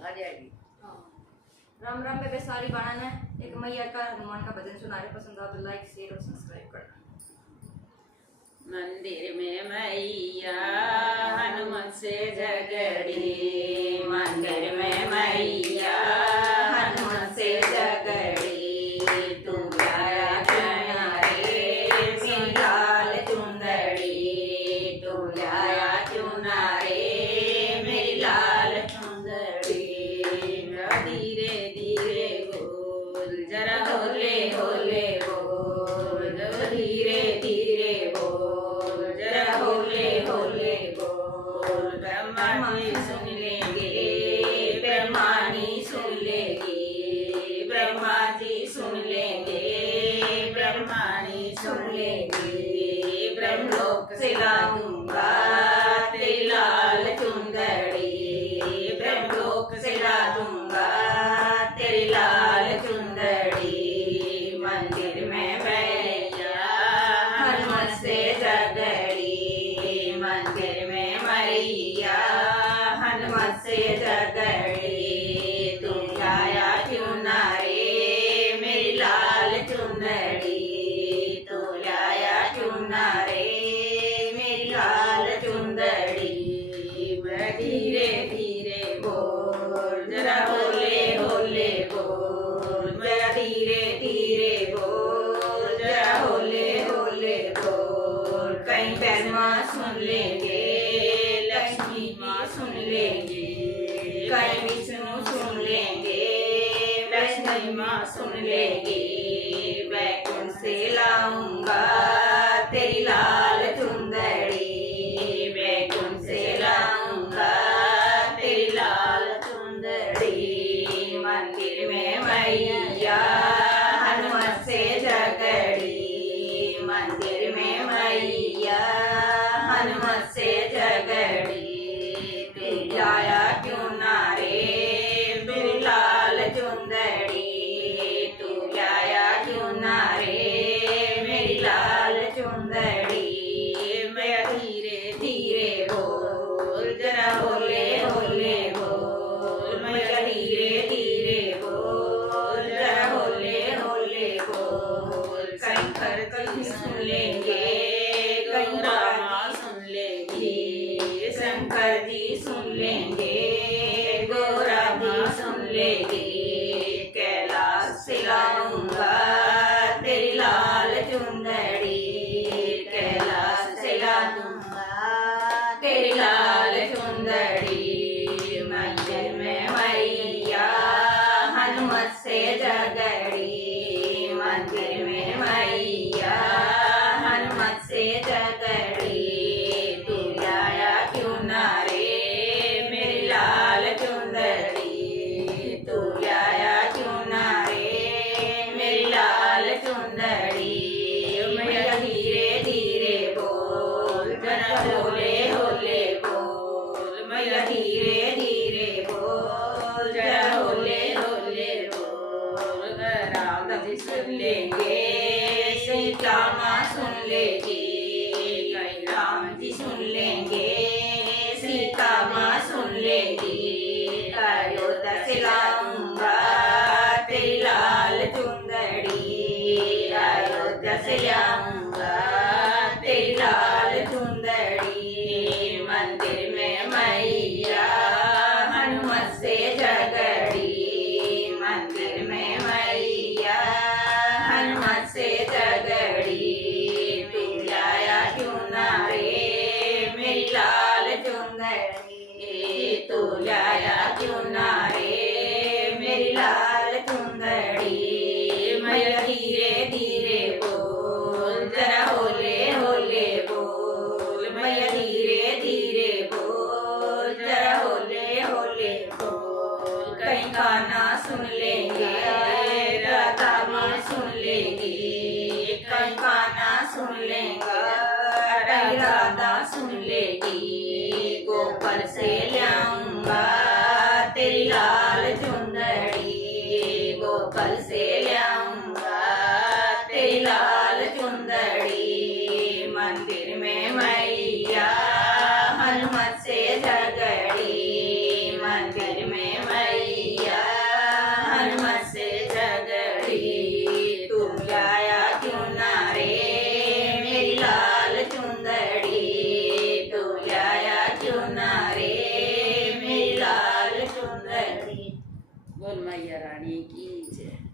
आ जाएगी। राम राम में बेसारी बनाना है। एक मैया का हनुमान का भजन सुना रहे, पसंद आओ तो लाइक शेयर और सब्सक्राइब करना। मंदिर में मैया हनुमत से झगड़ी, मंदिर में मैया हनुमत से झगड़ी, तू लाया चुनारे सिंह लाल चुंदड़ी, तू लाया चुनारे मेरी लाल चुंदड़ी। धीरे धीरे बोल जरा होले होले बोल, धीरे धीरे बोल जरा होले होले बोल। ब्रह्मा जी सुन लेंगे, ब्रह्मानी सुन लेगी, ब्रह्मा जी सुन लेंगे, ब्रह्मानी सुन लेगी। ब्रह्मलोक से ला दूंगा तेरी लाल चुंदड़ी, ब्रह्मलोक से ला दूंगा तेरी लाल चुंदड़ी। मंदिर में मैया हनुमत से झगड़ी, मंदिर में मैया हनुमत से झगड़ी, तू लाया क्यों ना रे मेरी लाल चुंदड़ी, तू लाया क्यों ना रे मेरी लाल चुंदड़ी। धीरे धीरे बोल जरा होले होले बोल, मेरा धीरे धीरे बोल जरा होले होले बोल। कहीं ब्रह्मा सुन लेंगे, लक्ष्मी माँ सुन लेंगे, कहीं विष्णु सुन लेंगे, लक्ष्मी माँ सुन लेंगे। बैकुंठ से लाऊंगा तेरी लाल चुंदड़ी, बैकुंठ से लाऊंगा तेरी लाल चुंदड़ी। मंदिर में मैया हनुमत से झगड़ी, मंदिर में मैया हनुमत से झगड़ी, तू लाया क्यों ना रे मेरी लाल चुंदड़ी, तू लाया क्यों ना रे मेरी लाल चुंदड़ी। मैं धीरे धीरे बोल जरा होले होले बोल, मैं धीरे धीरे बोल जरा होले होले बोल। कहीं खरकली सुन लेंगे, कहीं रामा सुन लेंगे, शंकर जी सुन लेंगे, गोरा भी सुन लेंगे। कैलाश से लाऊंगा तेरी लाल चुंदड़ी, कैलाश से ला दूंगा तेरी लाल चुंदड़ी। मंदिर में मैया हनुमत से झगड़ी, मंदिर में मैया हनुमत से झगड़ी, तू लाया क्यों ना रे मेरी लाल चुंदड़ी, तू लाया क्यों ना रे मेरी लाल चुंदड़ी। मैं धीरे धीरे बोल जरा होले होले बोल, मैं धीरे धीरे बोल जरा होले होले बोल। राम जी सुन लेंगे, सीता माँ सुन लेगी, कहीं राम जी सुन लेंगे, सीता माँ सुन लेगी। अयोध्या से लाऊंगा तेरी लाल चुंदड़ी, अयोध्या से लाऊंगा तेरी लाल चुंदड़ी। मंदिर में मैया हनुमत से झगड़ी, मंदिर में मैया हनुमत से झगड़ी, तू लाया क्यों ना रे मेरी लाल चुंदड़ी, तू लाया क्यों ना रे मेरी लाल चुंदड़ी। मैं धीरे धीरे बोल जरा होले होले बोल, मैं धीरे धीरे बोल जरा होले होले बोल। कहीं गाना सुन लेंगे, राधा माँ सुन लेगी, कहीं गाना सुन लेंगे, कहीं राधा सुन लेगी। गोपाल से लाऊंगा तेरी लाल चुंदड़ी, गोपाल से लाऊंगा तेरी लाल चुंदड़ी। मंदिर में मैया हनुमत से झगड़ी, बोल मैया रानी की जय।